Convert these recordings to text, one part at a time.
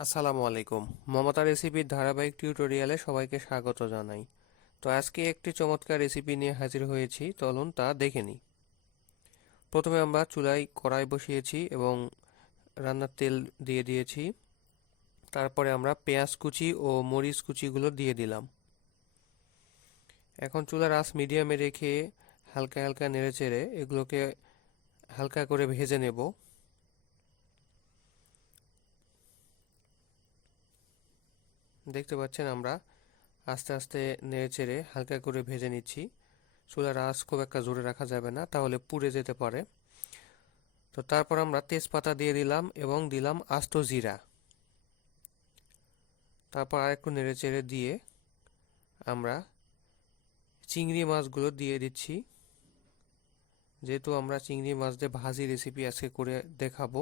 আসসালামু আলাইকুম। মমতা রেসিপির ধারাবাহিক টিউটোরিয়ালে সবাইকে স্বাগত জানাই। তো আজকে একটি চমৎকার রেসিপি নিয়ে হাজির হয়েছি, চলুন তা দেখে নিই। প্রথমে আমরা চুলায় কড়াই বসিয়েছি এবং রান্নার তেল দিয়ে দিয়েছি। তারপরে আমরা পেঁয়াজ কুচি ও মরিচ কুচিগুলো দিয়ে দিলাম। এখন চুলার আঁচ মিডিয়ামে রেখে হালকা হালকা নেড়েচেড়ে এগুলোকে হালকা করে ভেজে নেব। দেখতে পাচ্ছেন আমরা আস্তে আস্তে নেড়েচেড়ে হালকা করে ভেজে নিচ্ছি। চুলার আঁচ খুব একটা জোরে রাখা যাবে না, তাহলে পুড়ে যেতে পারে। তো তারপর আমরা তেজপাতা দিয়ে দিলাম এবং দিলাম আস্ত জিরা। তারপর আরেকটু নেড়েচেড়ে দিয়ে আমরা চিংড়ি মাছগুলো দিয়ে দিচ্ছি। যেহেতু আমরা চিংড়ি মাছ দিয়ে ভাজি রেসিপি আজকে করে দেখাবো,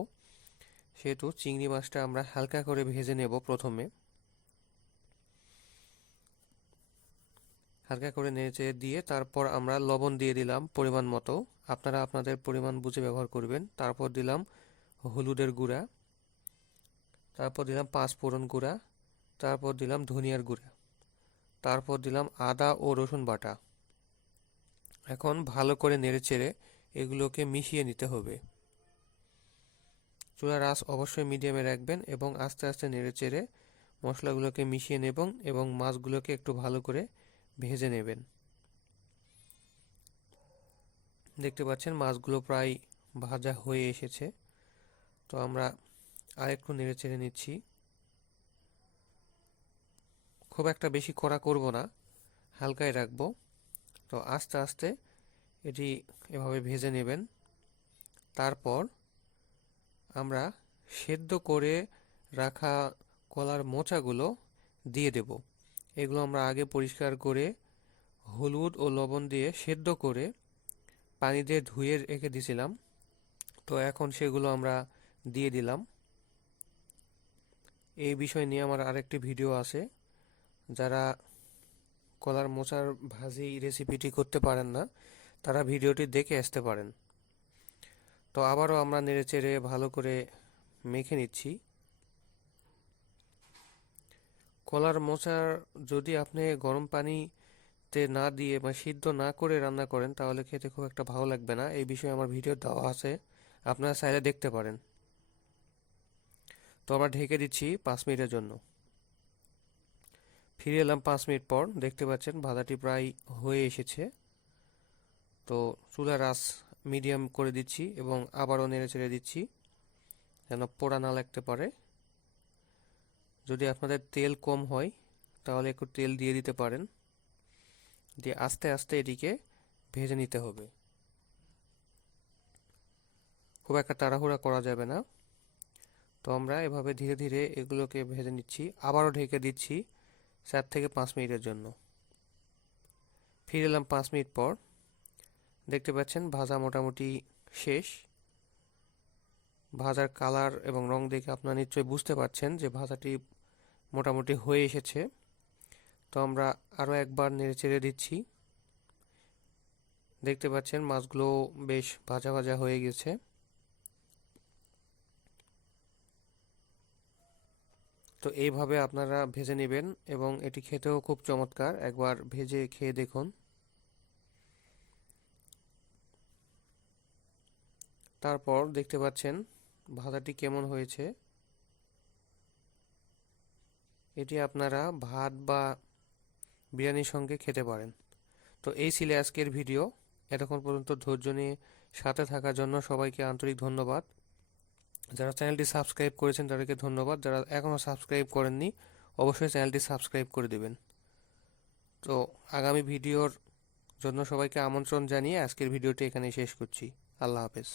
সেহেতু চিংড়ি মাছটা আমরা হালকা করে ভেজে নেব। প্রথমে হালকা করে নেড়েচেড়ে দিয়ে তারপর আমরা লবণ দিয়ে দিলাম পরিমাণ মতো। আপনারা আপনাদের পরিমাণ বুঝে ব্যবহার করবেন। তারপর দিলাম হলুদের গুঁড়া, তারপর দিলাম পাঁচফোড়ন গুঁড়া, তারপর দিলাম ধনিয়ার গুঁড়া, তারপর দিলাম আদা ও রসুন বাটা। এখন ভালো করে নেড়েচেড়ে এগুলোকে মিশিয়ে নিতে হবে। চুলার আঁচ অবশ্যই মিডিয়ামে রাখবেন এবং আস্তে আস্তে নেড়েচেড়ে মশলাগুলোকে মিশিয়ে নেবেন এবং মাছগুলোকে একটু ভালো করে ভেজে নেবেন। দেখতে পাচ্ছেন মাছগুলো প্রায় ভাজা হয়ে এসেছে। তো আমরা আরেকটু নেড়েচেড়ে নিচ্ছি। খুব একটা বেশি কড়া করব না, হালকাই রাখবো। তো আস্তে আস্তে এটি এভাবে ভেজে নেবেন। তারপর আমরা সেদ্ধ করে রাখা কলার মোচাগুলো দিয়ে দেব। এগুলো আমরা আগে পরিষ্কার করে হলুদ ও লবণ দিয়ে সেদ্ধ করে পানি দিয়ে ধুয়ে রেখে দিয়েছিলাম। তো এখন সেগুলো আমরা দিয়ে দিলাম। এই বিষয় নিয়ে আমার আরেকটি ভিডিও আছে। যারা কলার মোচার ভাজি রেসিপিটি করতে পারেন না, তারা ভিডিওটি দেখে আসতে পারেন। তো আবারও আমরা নেড়েচেড়ে ভালো করে মেখে নিচ্ছি। কলার মোচার যদি আপনি গরম পানিতে না দিয়ে বা সিদ্ধ না করে রান্না করেন, তাহলে খেতে খুব একটা ভালো লাগবে না। এই বিষয়ে আমার ভিডিও দেওয়া আছে, আপনারা চাইলে দেখতে পারেন। তো আমরা ঢেকে দিচ্ছি 5 মিনিটের জন্য। ফিরে এলাম 5 মিনিট পর। দেখতে পাচ্ছেন ভাজাটি প্রায় হয়ে এসেছে। তো চুলার আঁচ মিডিয়াম করে দিচ্ছি এবং আবারও নেড়ে চেড়ে দিচ্ছি যেন পোড়া না লাগতে পারে। যদি আপনাদের তেল কম হয় তাহলে একটু তেল দিয়ে দিতে পারেন। দিয়ে আস্তে আস্তে এটিকে ভেজে নিতে হবে। খুব একটা তাড়াহুড়া করা যাবে না। তো আমরা এভাবে ধীরে ধীরে এগুলোকে ভেজে নিচ্ছি। আবারও ঢেকে দিচ্ছি 4 থেকে 5 মিনিটের জন্য। ফিরে এলাম 5 মিনিট পর। দেখতে পাচ্ছেন ভাজা মোটামুটি শেষ। ভাজার কালার এবং রং দেখে আপনারা নিশ্চয়ই বুঝতে পারছেন যে ভাজাটি মোটামুটি হয়ে এসেছে। তো আমরা আরও একবার নেড়েচেড়ে দিচ্ছি। দেখতে পাচ্ছেন মাছগুলো বেশ ভাজা ভাজা হয়ে গেছে। তো এইভাবে আপনারা ভেজে নেবেন এবং এটি খেতেও খুব চমৎকার। একবার ভেজে খেয়ে দেখুন। তারপর দেখতে পাচ্ছেন ভাজাটি কেমন হয়েছে। এটি আপনারা ভাত বা বিরিয়ানির সঙ্গে খেতে পারেন। তো এই ছিল আজকের ভিডিও। এতক্ষণ পর্যন্ত ধৈর্য নিয়ে সাথে থাকার জন্য সবাইকে আন্তরিক ধন্যবাদ। যারা চ্যানেলটি সাবস্ক্রাইব করেছেন তাদেরকে ধন্যবাদ। যারা এখনও সাবস্ক্রাইব করেননি, অবশ্যই চ্যানেলটি সাবস্ক্রাইব করে দেবেন। তো আগামী ভিডিওর জন্য সবাইকে আমন্ত্রণ জানিয়ে আজকের ভিডিওটি এখানেই শেষ করছি। আল্লাহ হাফেজ।